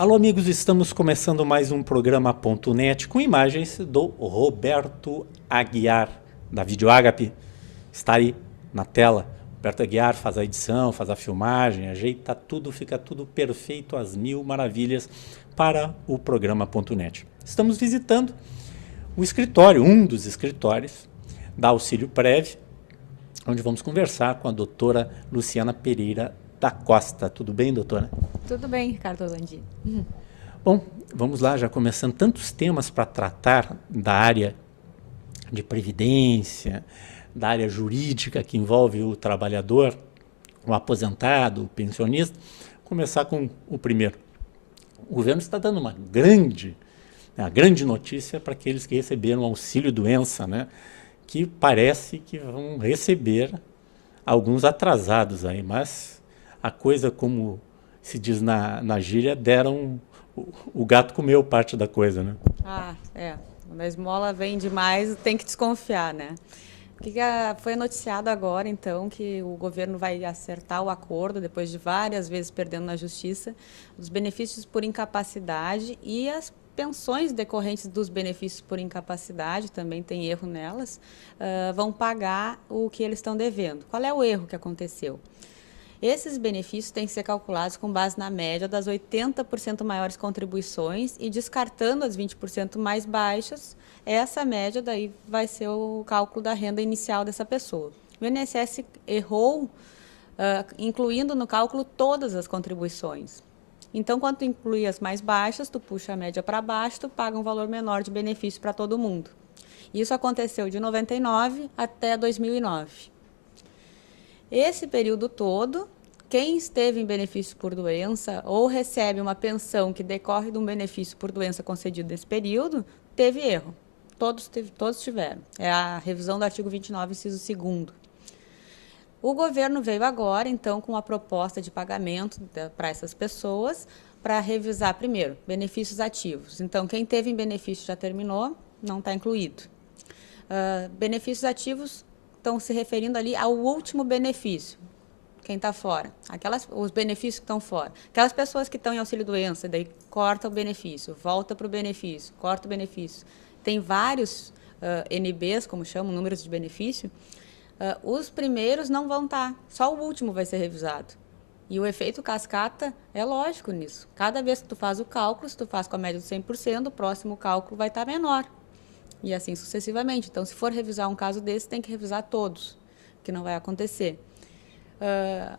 Alô, amigos, estamos começando mais um programa .net com imagens do Roberto Aguiar, da Vídeo Ágape. Está aí na tela. Roberto Aguiar faz a edição, faz a filmagem, ajeita tudo, fica tudo perfeito, às mil maravilhas para o programa .net. Estamos visitando o escritório, um dos escritórios da Auxílio Prev, onde vamos conversar com a doutora Luciana Pereira da Costa. Tudo bem, doutora? Tudo bem, Ricardo Orlandi. Bom, vamos lá, já começando tantos temas para tratar da área de previdência, da área jurídica que envolve o trabalhador, o aposentado, o pensionista. Vou começar com o primeiro. O governo está dando uma grande notícia para aqueles que receberam auxílio-doença, né? Que parece que vão receber alguns atrasados aí, mas a coisa, como se diz na gíria, deram o gato comeu parte da coisa, né? Quando a esmola vem demais, tem que desconfiar, né? Foi noticiado agora, então, que o governo vai acertar o acordo, depois de várias vezes perdendo na justiça, os benefícios por incapacidade e as pensões decorrentes dos benefícios por incapacidade, também tem erro nelas, vão pagar o que eles estão devendo. Qual é o erro que aconteceu? Esses benefícios têm que ser calculados com base na média das 80% maiores contribuições e descartando as 20% mais baixas, essa média daí vai ser o cálculo da renda inicial dessa pessoa. O INSS errou, incluindo no cálculo todas as contribuições. Então, quando tu inclui as mais baixas, tu puxa a média para baixo, tu paga um valor menor de benefício para todo mundo. Isso aconteceu de 99 até 2009. Esse período todo, quem esteve em benefício por doença ou recebe uma pensão que decorre de um benefício por doença concedido nesse período, teve erro. Todos tiveram. É a revisão do artigo 29, inciso 2º. O governo veio agora, então, com a proposta de pagamento para essas pessoas, para revisar, primeiro, benefícios ativos. Então, quem teve em benefício já terminou, não está incluído. Benefícios ativos estão se referindo ali ao último benefício, quem está fora, os benefícios que estão fora. Aquelas pessoas que estão em auxílio-doença, daí corta o benefício, volta para o benefício, corta o benefício. Tem vários NBs, como chamam, números de benefício. Os primeiros não vão estar, só o último vai ser revisado. E o efeito cascata é lógico nisso. Cada vez que tu faz o cálculo, se tu faz com a média de 100%, o próximo cálculo vai estar menor. E assim sucessivamente. Então, se for revisar um caso desse, tem que revisar todos, que não vai acontecer.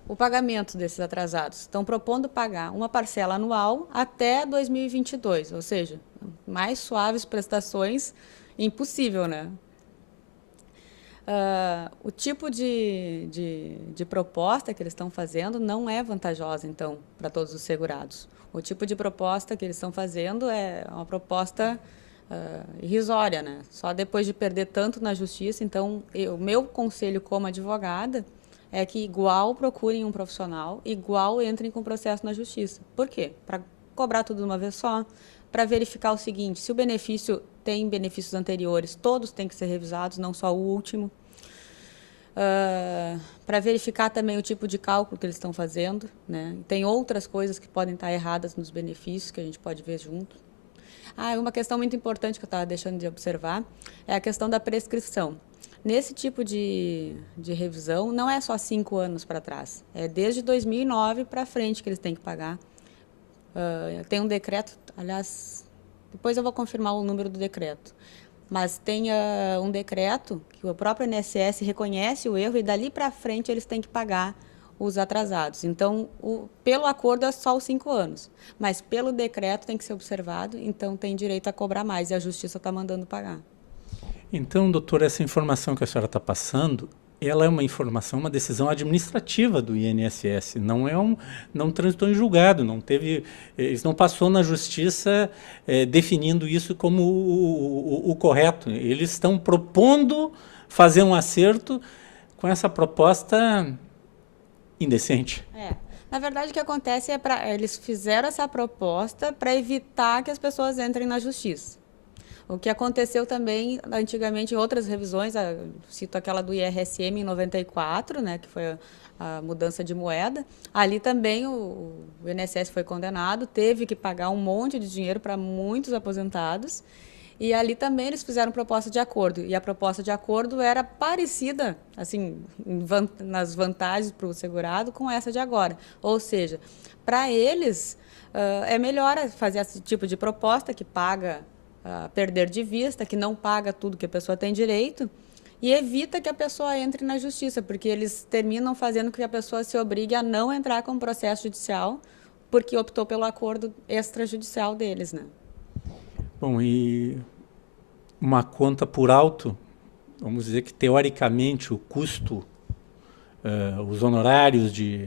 O pagamento desses atrasados. Estão propondo pagar uma parcela anual até 2022, ou seja, mais suaves prestações, impossível, né? O tipo de proposta que eles estão fazendo não é vantajosa, então, para todos os segurados. O tipo de proposta que eles estão fazendo é uma proposta irrisória, né? Só depois de perder tanto na justiça. Então, o meu conselho como advogada é que igual procurem um profissional, igual entrem com processo na justiça. Por quê? Para cobrar tudo de uma vez só, para verificar o seguinte: se o benefício tem benefícios anteriores, todos têm que ser revisados, não só o último. Para verificar também o tipo de cálculo que eles estão fazendo, né? Tem outras coisas que podem estar erradas nos benefícios que a gente pode ver junto. Uma questão muito importante que eu estava deixando de observar é a questão da prescrição. Nesse tipo de revisão, não é só 5 anos para trás, é desde 2009 para frente que eles têm que pagar. Tem um decreto, aliás, depois eu vou confirmar o número do decreto, mas tem um decreto que o próprio INSS reconhece o erro e dali para frente eles têm que pagar os atrasados. Então, pelo acordo é só os 5 anos, mas pelo decreto tem que ser observado, então tem direito a cobrar mais e a justiça está mandando pagar. Então, doutor, essa informação que a senhora está passando, ela é uma informação, uma decisão administrativa do INSS, não transitou em julgado, eles não passou na justiça definindo isso como o correto. Eles estão propondo fazer um acerto com essa proposta indecente. Na verdade, o que acontece eles fizeram essa proposta para evitar que as pessoas entrem na justiça. O que aconteceu também antigamente em outras revisões, cito aquela do IRSM em 94, né, que foi a mudança de moeda. Ali também o INSS foi condenado, teve que pagar um monte de dinheiro para muitos aposentados. E ali também eles fizeram proposta de acordo. E a proposta de acordo era parecida, assim, nas vantagens para o segurado com essa de agora. Ou seja, para eles é melhor fazer esse tipo de proposta que paga perder de vista, que não paga tudo que a pessoa tem direito e evita que a pessoa entre na justiça, porque eles terminam fazendo com que a pessoa se obrigue a não entrar com processo judicial porque optou pelo acordo extrajudicial deles, né? Bom, e uma conta por alto, vamos dizer que teoricamente o custo, os honorários de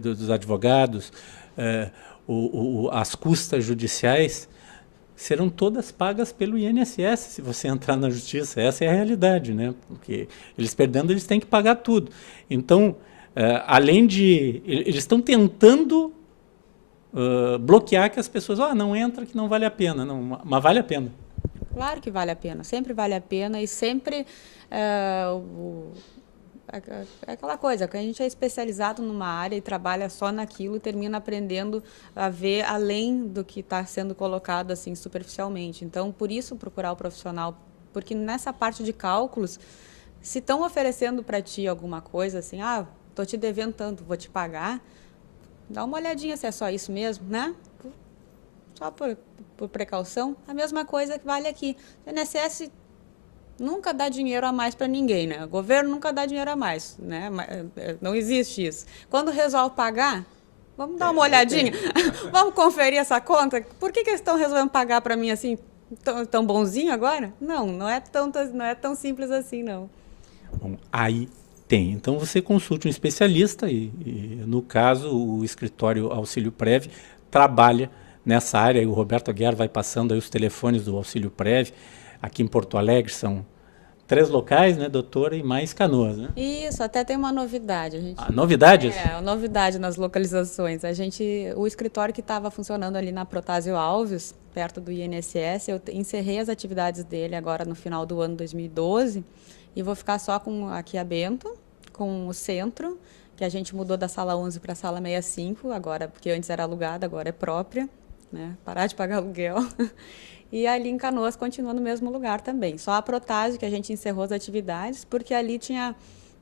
dos advogados, as custas judiciais serão todas pagas pelo INSS se você entrar na justiça. Essa é a realidade, né? Porque eles perdendo, eles têm que pagar tudo. Então, além de... Eles estão tentando bloquear que as pessoas... não entra que não vale a pena. Não, mas vale a pena. Claro que vale a pena. Sempre vale a pena e sempre... É aquela coisa, que a gente é especializado numa área e trabalha só naquilo e termina aprendendo a ver além do que está sendo colocado assim superficialmente. Então, por isso procurar o profissional, porque nessa parte de cálculos, se estão oferecendo para ti alguma coisa assim, estou te devendo tanto, vou te pagar, dá uma olhadinha se é só isso mesmo, né? Só por precaução, a mesma coisa que vale aqui. O INSS nunca dá dinheiro a mais para ninguém, né? O governo nunca dá dinheiro a mais, né? Não existe isso. Quando resolve pagar, vamos dar uma olhadinha, vamos conferir essa conta. Por que eles estão resolvendo pagar para mim assim, tão bonzinho agora? Não é tão simples assim, não. Bom, aí tem. Então você consulte um especialista e no caso o escritório Auxílio Prev trabalha nessa área. E o Roberto Aguiar vai passando aí os telefones do Auxílio Prev. Aqui em Porto Alegre são 3 locais, né, doutora, e mais Canoas, né? Isso, até tem uma novidade. Novidades? Novidade nas localizações. O escritório que estava funcionando ali na Protásio Alves, perto do INSS, eu encerrei as atividades dele agora no final do ano 2012 e vou ficar só com aqui a Bento, com o centro, que a gente mudou da sala 11 para a sala 65, agora, porque antes era alugada, agora é própria, né? Parar de pagar aluguel. E ali em Canoas continua no mesmo lugar também. Só a Protásio que a gente encerrou as atividades, porque ali tinha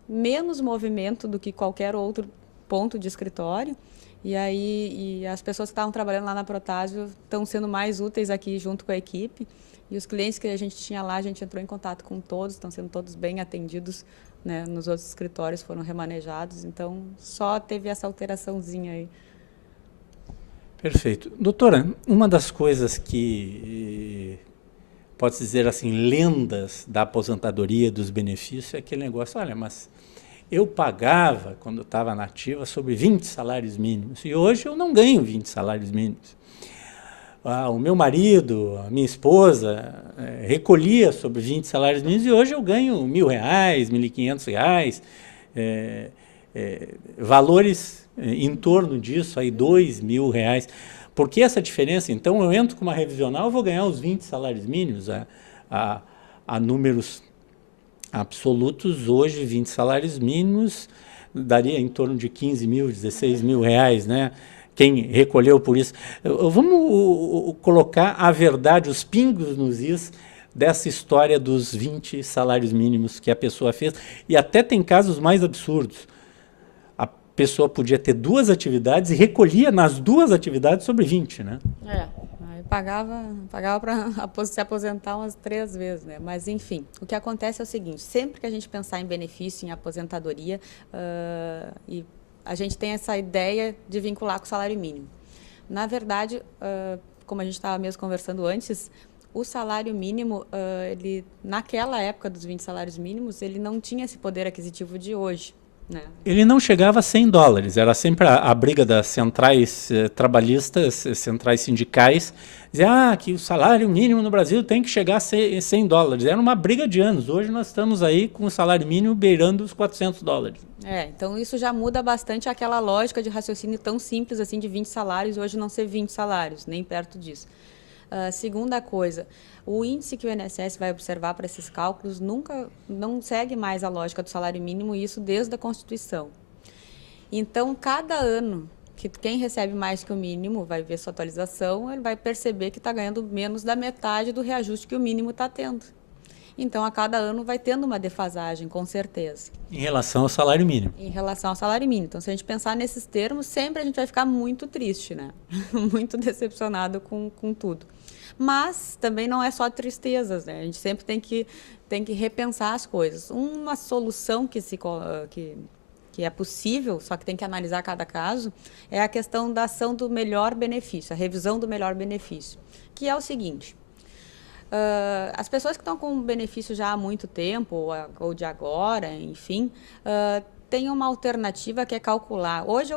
menos movimento do que qualquer outro ponto de escritório. E as pessoas que estavam trabalhando lá na Protásio estão sendo mais úteis aqui junto com a equipe. E os clientes que a gente tinha lá, a gente entrou em contato com todos, estão sendo todos bem atendidos, né? Nos outros escritórios foram remanejados, então só teve essa alteraçãozinha aí. Perfeito. Doutora, uma das coisas que, pode-se dizer assim, lendas da aposentadoria, dos benefícios, é aquele negócio, olha, mas eu pagava, quando eu estava na ativa, sobre 20 salários mínimos, e hoje eu não ganho 20 salários mínimos. O meu marido, a minha esposa, recolhia sobre 20 salários mínimos, e hoje eu ganho R$1.000, R$1.500, valores em torno disso, aí R$2.000. Por que essa diferença? Então, eu entro com uma revisional, eu vou ganhar os 20 salários mínimos, a números absolutos, hoje 20 salários mínimos daria em torno de R$15.000, R$16.000, né? Quem recolheu por isso. Vamos colocar a verdade, os pingos nos is dessa história dos 20 salários mínimos que a pessoa fez, e até tem casos mais absurdos. A pessoa podia ter 2 atividades e recolhia nas 2 atividades sobre 20, né? Aí pagava para se aposentar umas 3 vezes, né? Mas, enfim, o que acontece é o seguinte, sempre que a gente pensar em benefício, em aposentadoria, e a gente tem essa ideia de vincular com o salário mínimo. Na verdade, como a gente estava mesmo conversando antes, o salário mínimo, ele, naquela época dos 20 salários mínimos, ele não tinha esse poder aquisitivo de hoje, né? Ele não chegava a $100, era sempre a briga das centrais trabalhistas, centrais sindicais, dizia que o salário mínimo no Brasil tem que chegar a $100. Era uma briga de anos. Hoje nós estamos aí com o salário mínimo beirando os $400. Então isso já muda bastante aquela lógica de raciocínio tão simples assim de 20 salários, hoje não ser 20 salários, nem perto disso. Segunda coisa, O índice que o INSS vai observar para esses cálculos não segue mais a lógica do salário mínimo, isso desde a Constituição. Então, cada ano que quem recebe mais que o mínimo vai ver sua atualização, ele vai perceber que está ganhando menos da metade do reajuste que o mínimo está tendo. Então, a cada ano vai tendo uma defasagem, com certeza. Em relação ao salário mínimo. Em relação ao salário mínimo. Então, se a gente pensar nesses termos, sempre a gente vai ficar muito triste, né? Muito decepcionado com tudo. Mas também não é só tristezas, né? A gente sempre tem que repensar as coisas. Uma solução que é possível, só que tem que analisar cada caso, é a questão da ação do melhor benefício, a revisão do melhor benefício, que é o seguinte: as pessoas que estão com benefício já há muito tempo, ou de agora, enfim, têm uma alternativa que é calcular. Hoje,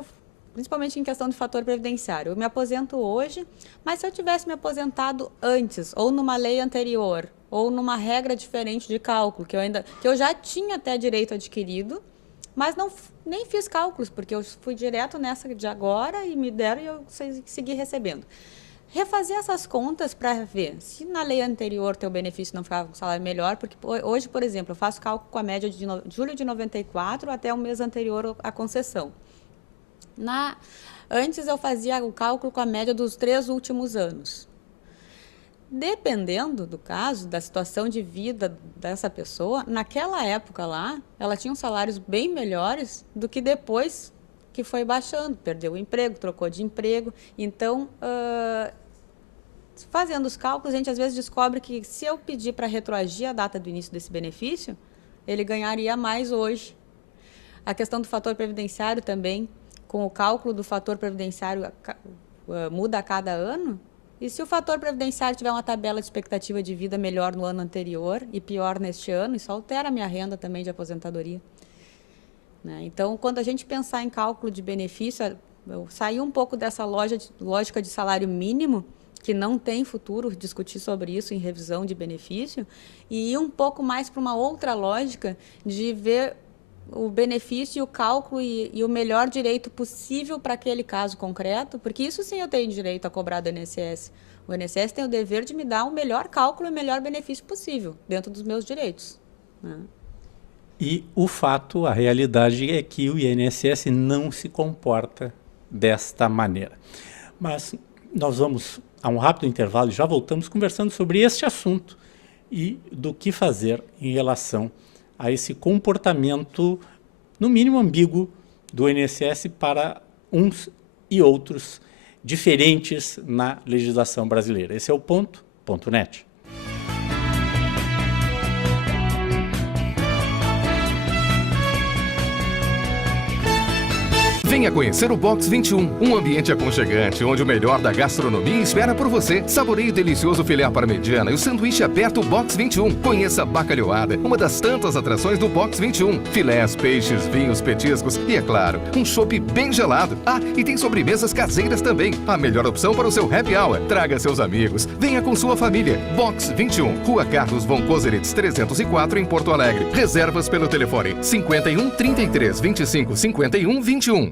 principalmente em questão de fator previdenciário, eu me aposento hoje, mas se eu tivesse me aposentado antes, ou numa lei anterior, ou numa regra diferente de cálculo, que eu já tinha até direito adquirido, mas nem fiz cálculos, porque eu fui direto nessa de agora e me deram e eu segui recebendo. Refazer essas contas para ver se na lei anterior teu benefício não ficava com salário melhor, porque hoje, por exemplo, eu faço cálculo com a média de julho de 94 até o mês anterior à concessão. Antes eu fazia o cálculo com a média dos 3 últimos anos. Dependendo do caso, da situação de vida dessa pessoa, naquela época lá, ela tinha salários bem melhores do que depois que foi baixando, perdeu o emprego, trocou de emprego. Então, fazendo os cálculos, a gente às vezes descobre que se eu pedir para retroagir a data do início desse benefício, ele ganharia mais hoje. A questão do fator previdenciário também, com o cálculo do fator previdenciário muda a cada ano. E se o fator previdenciário tiver uma tabela de expectativa de vida melhor no ano anterior e pior neste ano, isso altera a minha renda também de aposentadoria. Né? Então, quando a gente pensar em cálculo de benefício, eu saí um pouco dessa lógica de salário mínimo, que não tem futuro discutir sobre isso em revisão de benefício, e ir um pouco mais para uma outra lógica de ver o benefício e o cálculo e o melhor direito possível para aquele caso concreto, porque isso sim eu tenho direito a cobrar do INSS. O INSS tem o dever de me dar o melhor cálculo e o melhor benefício possível, dentro dos meus direitos. Né? E o fato, a realidade é que o INSS não se comporta desta maneira. Mas nós vamos a um rápido intervalo e já voltamos conversando sobre este assunto e do que fazer em relação a esse comportamento, no mínimo ambíguo, do INSS para uns e outros diferentes na legislação brasileira. Esse é o ponto.net. Venha conhecer o Box 21, um ambiente aconchegante onde o melhor da gastronomia espera por você. Saboreie o delicioso filé à parmegiana e o sanduíche aberto Box 21. Conheça a bacalhoada, uma das tantas atrações do Box 21. Filés, peixes, vinhos, petiscos e, é claro, um chopp bem gelado. Ah, e tem sobremesas caseiras também. A melhor opção para o seu happy hour. Traga seus amigos. Venha com sua família. Box 21, Rua Carlos von Koselitz 304, em Porto Alegre. Reservas pelo telefone 51 33 25 51 21.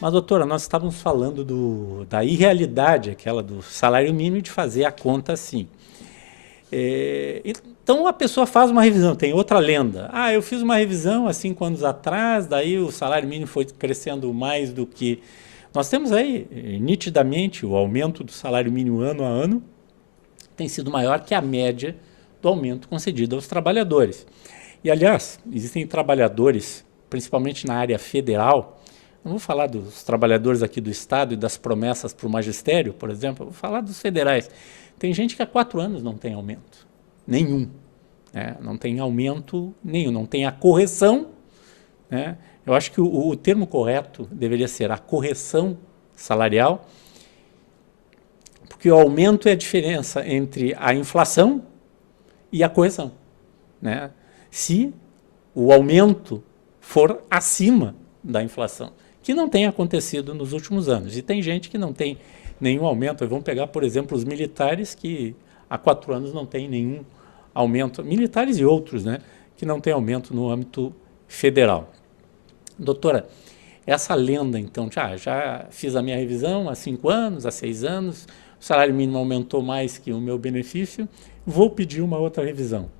Mas, doutora, nós estávamos falando da irrealidade, aquela do salário mínimo, de fazer a conta assim. Então, a pessoa faz uma revisão, tem outra lenda. Ah, eu fiz uma revisão há 5 anos atrás, daí o salário mínimo foi crescendo mais do que... Nós temos aí, nitidamente, o aumento do salário mínimo ano a ano tem sido maior que a média do aumento concedido aos trabalhadores. E, aliás, existem trabalhadores, principalmente na área federal. Não vou falar dos trabalhadores aqui do Estado e das promessas para o magistério, por exemplo, vou falar dos federais. Tem gente que há 4 anos não tem aumento, nenhum. Né? Não tem aumento nenhum, não tem a correção. Né? Eu acho que o termo correto deveria ser a correção salarial, porque o aumento é a diferença entre a inflação e a correção. Né? Se o aumento for acima da inflação, que não tem acontecido nos últimos anos. E tem gente que não tem nenhum aumento. Vamos pegar, por exemplo, os militares que há 4 anos não tem nenhum aumento. Militares e outros, né, que não tem aumento no âmbito federal. Doutora, essa lenda, então, já fiz a minha revisão há 5 anos, há 6 anos, o salário mínimo aumentou mais que o meu benefício, vou pedir uma outra revisão.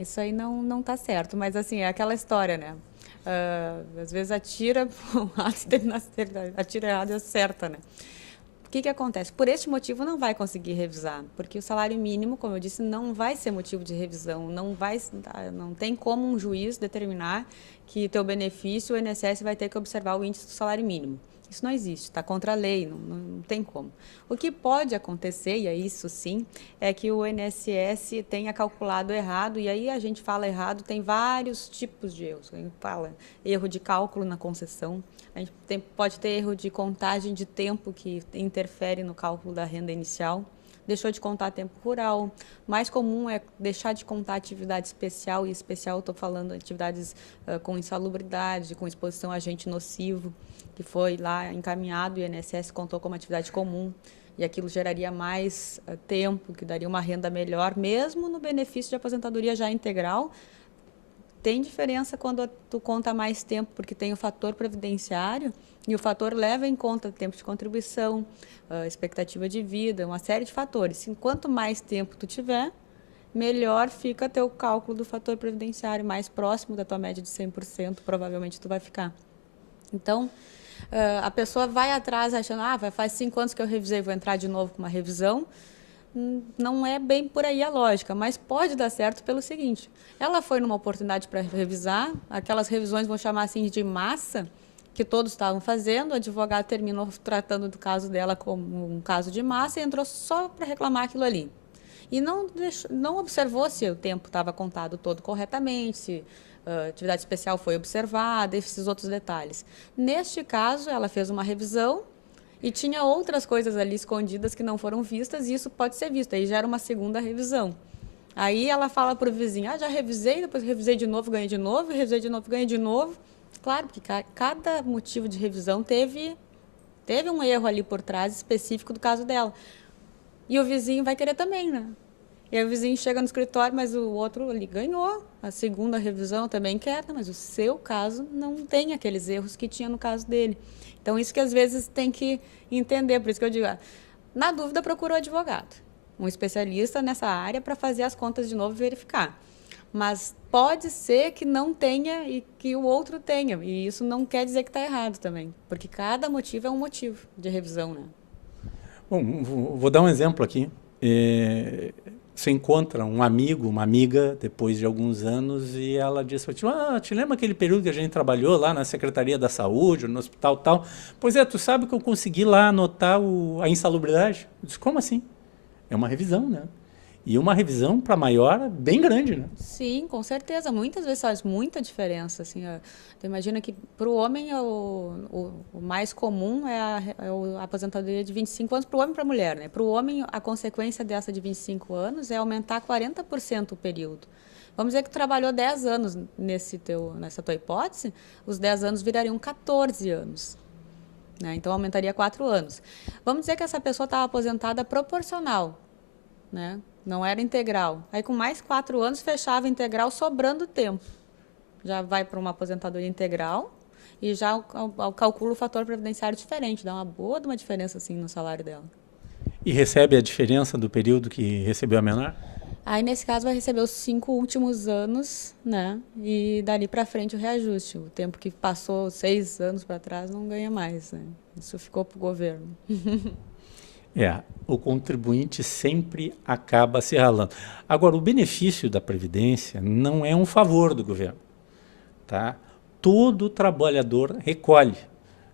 Isso aí não está certo, mas assim, é aquela história, né? Às vezes atira para um lado e termina atira errado e acerta, né? O que acontece? Por este motivo não vai conseguir revisar, porque o salário mínimo, como eu disse, não vai ser motivo de revisão, não tem como um juiz determinar que teu benefício, o INSS vai ter que observar o índice do salário mínimo. Isso não existe, está contra a lei, não tem como. O que pode acontecer, e é isso sim, é que o INSS tenha calculado errado, e aí a gente fala errado, tem vários tipos de erros. A gente fala erro de cálculo na concessão, a gente pode ter erro de contagem de tempo que interfere no cálculo da renda inicial, deixou de contar tempo rural. Mais comum é deixar de contar atividade especial, e especial estou falando atividades com insalubridade, com exposição a agente nocivo, que foi lá encaminhado e o INSS contou como atividade comum, e aquilo geraria mais tempo, que daria uma renda melhor, mesmo no benefício de aposentadoria já integral. Tem diferença quando tu conta mais tempo, porque tem o fator previdenciário, e o fator leva em conta tempo de contribuição, expectativa de vida, uma série de fatores. Quanto mais tempo tu tiver, melhor fica teu cálculo do fator previdenciário, mais próximo da tua média de 100%, provavelmente tu vai ficar. Então, a pessoa vai atrás achando, faz 5 anos que eu revisei, vou entrar de novo com uma revisão. Não é bem por aí a lógica, mas pode dar certo pelo seguinte: ela foi numa oportunidade para revisar, aquelas revisões, vou chamar assim de massa, que todos estavam fazendo, o advogado terminou tratando do caso dela como um caso de massa e entrou só para reclamar aquilo ali. E não observou se o tempo estava contado todo corretamente, se atividade especial foi observada, esses outros detalhes. Neste caso, ela fez uma revisão e tinha outras coisas ali escondidas que não foram vistas, e isso pode ser visto, aí gera uma segunda revisão. Aí ela fala para o vizinho, já revisei, depois revisei de novo, ganhei de novo, revisei de novo, ganhei de novo. Claro, porque cada motivo de revisão teve um erro ali por trás específico do caso dela. E o vizinho vai querer também, né? E aí o vizinho chega no escritório, mas o outro ali ganhou. A segunda revisão também quer, mas o seu caso não tem aqueles erros que tinha no caso dele. Então, isso que às vezes tem que entender. Por isso que eu digo, na dúvida, procura o advogado, um especialista nessa área, para fazer as contas de novo e verificar. Mas pode ser que não tenha e que o outro tenha. E isso não quer dizer que está errado também, porque cada motivo é um motivo de revisão, né? Bom, vou dar um exemplo aqui. Você encontra um amigo, uma amiga, depois de alguns anos, e ela diz para ti, te lembra aquele período que a gente trabalhou lá na Secretaria da Saúde, no hospital tal? Pois é, tu sabe que eu consegui lá anotar a insalubridade? Eu disse, como assim? É uma revisão, né? E uma revisão para maior bem grande, né? Sim, com certeza. Muitas vezes faz muita diferença. Assim, tu imagina que para o homem o mais comum é a aposentadoria de 25 anos para o homem e para a mulher, né? Para o homem, a consequência dessa de 25 anos é aumentar 40% o período. Vamos dizer que tu trabalhou 10 anos nessa tua hipótese, os 10 anos virariam 14 anos. Né? Então, aumentaria 4 anos. Vamos dizer que essa pessoa estava aposentada proporcional, né? Não era integral. Aí, com mais 4 anos, fechava integral, sobrando tempo. Já vai para uma aposentadoria integral e já calcula o fator previdenciário diferente. Dá uma diferença assim, no salário dela. E recebe a diferença do período que recebeu a menor? Aí, nesse caso, vai receber os 5 últimos anos, né? E dali para frente o reajuste. O tempo que passou 6 anos para trás não ganha mais, né? Isso ficou para o governo. O contribuinte sempre acaba se ralando. Agora, o benefício da Previdência não é um favor do governo. Tá? Todo trabalhador recolhe.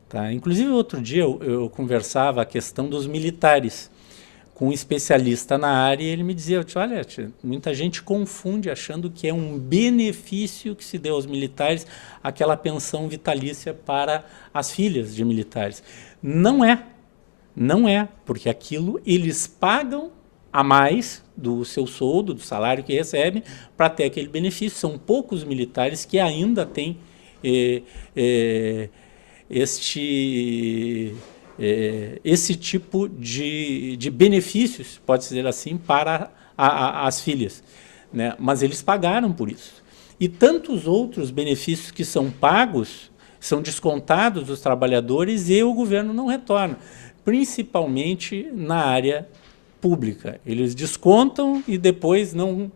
Tá? Inclusive, outro dia eu conversava a questão dos militares com um especialista na área, e ele me dizia, olha, muita gente confunde achando que é um benefício que se deu aos militares, aquela pensão vitalícia para as filhas de militares. Não é. Não é, porque aquilo eles pagam a mais do seu soldo, do salário que recebem, para ter aquele benefício. São poucos militares que ainda têm esse tipo de benefícios, pode-se dizer assim, para as filhas. Né? Mas eles pagaram por isso. E tantos outros benefícios que são pagos são descontados os trabalhadores e o governo não retorna, principalmente na área pública. Eles descontam e depois não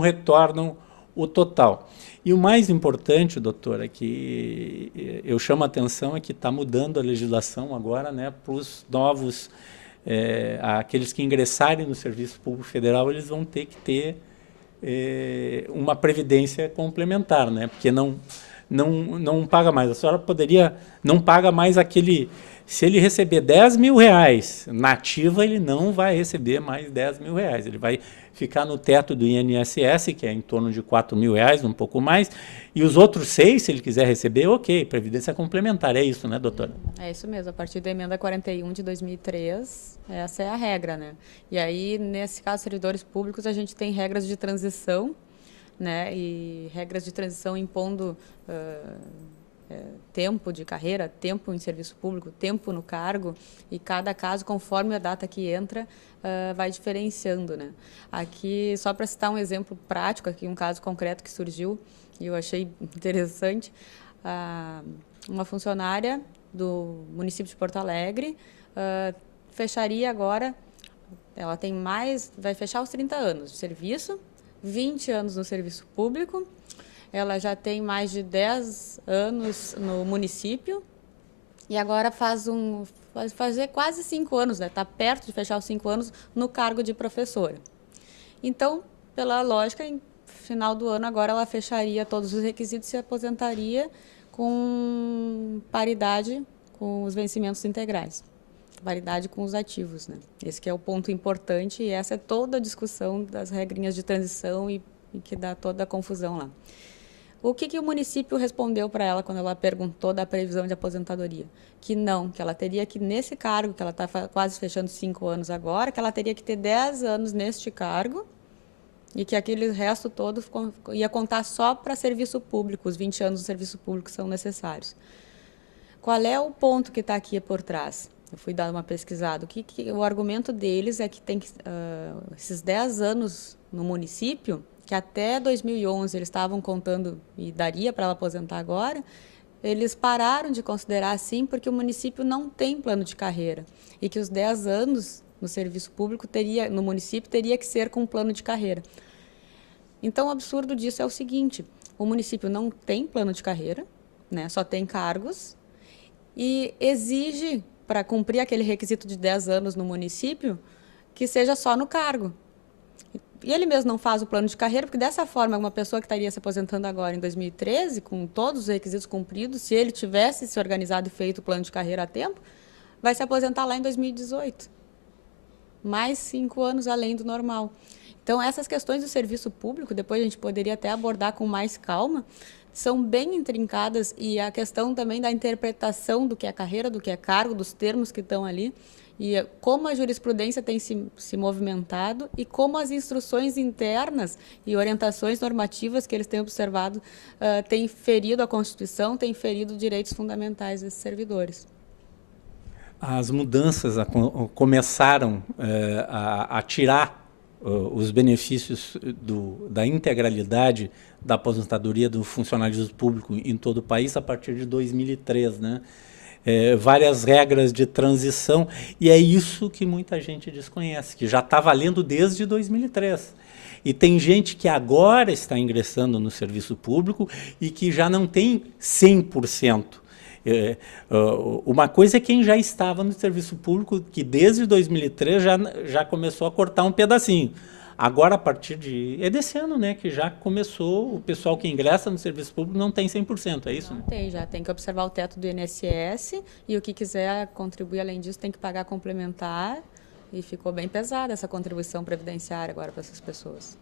retornam o total. E o mais importante, doutora, que eu chamo a atenção é que está mudando a legislação agora, né, para os novos, aqueles que ingressarem no Serviço Público Federal, eles vão ter que ter uma previdência complementar, né, porque não paga mais. A senhora não paga mais aquele... Se ele receber R$10.000 na ativa, ele não vai receber mais R$10.000. Ele vai ficar no teto do INSS, que é em torno de R$4.000, um pouco mais, e os outros 6, se ele quiser receber, ok, previdência complementar. É isso, né, doutora? É isso mesmo. A partir da emenda 41 de 2003, essa é a regra, né? E aí, nesse caso, servidores públicos, a gente tem regras de transição, né? E regras de transição impondo... tempo de carreira, tempo em serviço público, tempo no cargo, e cada caso, conforme a data que entra, vai diferenciando, né? Aqui, só para citar um exemplo prático, aqui um caso concreto que surgiu, e eu achei interessante, uma funcionária do município de Porto Alegre fecharia agora, ela tem vai fechar os 30 anos de serviço, 20 anos no serviço público. Ela já tem mais de 10 anos no município e agora vai fazer quase 5 anos, né? Está perto de fechar os 5 anos no cargo de professora. Então, pela lógica, em final do ano, agora ela fecharia todos os requisitos e se aposentaria com paridade com os vencimentos integrais, paridade com os ativos, né? Esse que é o ponto importante e essa é toda a discussão das regrinhas de transição e que dá toda a confusão lá. O que o município respondeu para ela quando ela perguntou da previsão de aposentadoria? Que não, que ela teria que, nesse cargo, que ela está quase fechando 5 anos agora, que ela teria que ter 10 anos neste cargo e que aquele resto todo ia contar só para serviço público, os 20 anos do serviço público são necessários. Qual é o ponto que está aqui por trás? Eu fui dar uma pesquisada. O argumento deles é que tem esses 10 anos no município, que até 2011 eles estavam contando e daria para ela aposentar agora, eles pararam de considerar assim porque o município não tem plano de carreira e que os 10 anos no serviço público no município teria que ser com plano de carreira. Então, o absurdo disso é o seguinte, o município não tem plano de carreira, né, só tem cargos e exige, para cumprir aquele requisito de 10 anos no município, que seja só no cargo. E ele mesmo não faz o plano de carreira, porque dessa forma, uma pessoa que estaria se aposentando agora em 2013, com todos os requisitos cumpridos, se ele tivesse se organizado e feito o plano de carreira a tempo, vai se aposentar lá em 2018. Mais 5 anos além do normal. Então, essas questões do serviço público, depois a gente poderia até abordar com mais calma, são bem intrincadas e a questão também da interpretação do que é carreira, do que é cargo, dos termos que estão ali, e como a jurisprudência tem se movimentado e como as instruções internas e orientações normativas que eles têm observado têm ferido a Constituição, têm ferido direitos fundamentais desses servidores. As mudanças começaram a tirar os benefícios da integralidade da aposentadoria do funcionalismo público em todo o país a partir de 2003, né? Várias regras de transição, e é isso que muita gente desconhece, que já está valendo desde 2003. E tem gente que agora está ingressando no serviço público e que já não tem 100%. Uma coisa é quem já estava no serviço público, que desde 2003 já começou a cortar um pedacinho. Agora, a partir desse ano, né, que já começou, o pessoal que ingressa no serviço público não tem 100%, é isso? Não tem, já tem que observar o teto do INSS e o que quiser contribuir além disso tem que pagar complementar e ficou bem pesada essa contribuição previdenciária agora para essas pessoas.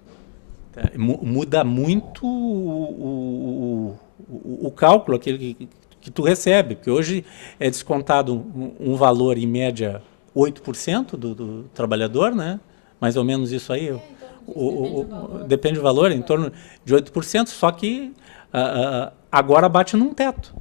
Muda muito o cálculo, aquele que tu recebe, porque hoje é descontado um valor, em média, 8% do trabalhador, né? Mais ou menos isso aí, depende do valor, em torno de 8%, só que agora bate num teto.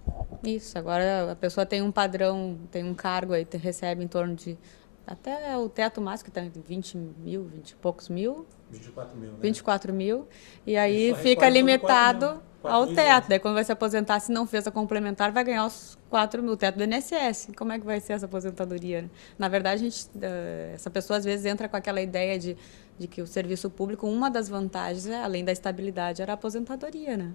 Isso, agora a pessoa tem um padrão, tem um cargo aí, recebe em torno de até o teto máximo, que está em 20 mil, 20 e poucos mil. 24 mil, né? 24 mil. E aí Só fica recolhe limitado 4 ao mil. teto. Daí quando vai se aposentar, se não fez a complementar, vai ganhar os 4 mil, o teto do INSS. Como é que vai ser essa aposentadoria? Né? Na verdade, essa pessoa às vezes entra com aquela ideia de que o serviço público, uma das vantagens, além da estabilidade, era a aposentadoria, né?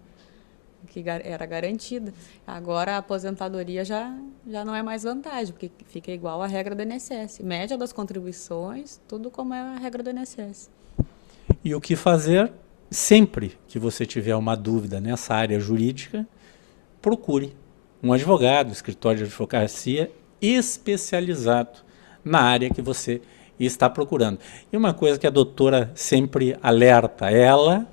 Que era garantida. Agora a aposentadoria já não é mais vantagem, porque fica igual à regra do INSS. Média das contribuições, tudo como é a regra do INSS. E o que fazer? Sempre que você tiver uma dúvida nessa área jurídica, procure um advogado, escritório de advocacia especializado na área que você está procurando. E uma coisa que a doutora sempre alerta ela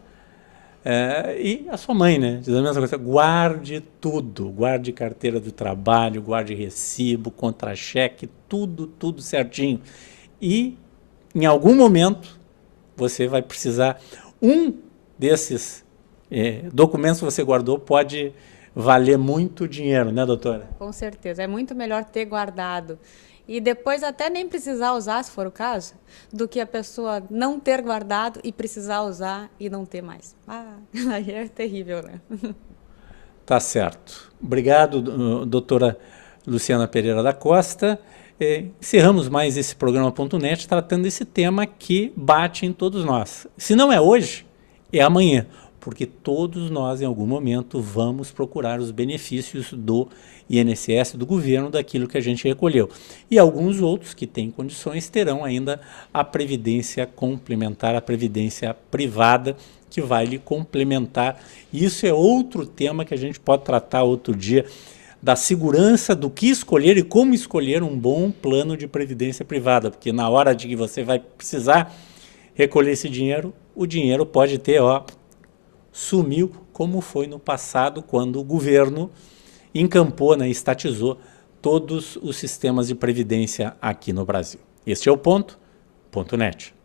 e a sua mãe, né? Diz a mesma coisa, guarde tudo, guarde carteira do trabalho, guarde recibo, contra-cheque, tudo certinho. E em algum momento você vai precisar, um desses documentos que você guardou pode valer muito dinheiro, né, doutora? Com certeza, é muito melhor ter guardado e depois até nem precisar usar, se for o caso, do que a pessoa não ter guardado e precisar usar e não ter mais. Aí é terrível, né? Tá certo. Obrigado, doutora Luciana Pereira da Costa. Encerramos mais esse programa.net tratando esse tema que bate em todos nós. Se não é hoje, é amanhã, porque todos nós, em algum momento, vamos procurar os benefícios do INSS, do governo, daquilo que a gente recolheu. E alguns outros que têm condições terão ainda a previdência complementar, a previdência privada, que vai lhe complementar. Isso é outro tema que a gente pode tratar outro dia, da segurança do que escolher e como escolher um bom plano de previdência privada, porque na hora de que você vai precisar recolher esse dinheiro, o dinheiro pode ter, sumiu, como foi no passado, quando o governo encampou, né, estatizou todos os sistemas de previdência aqui no Brasil. Este é o ponto.net.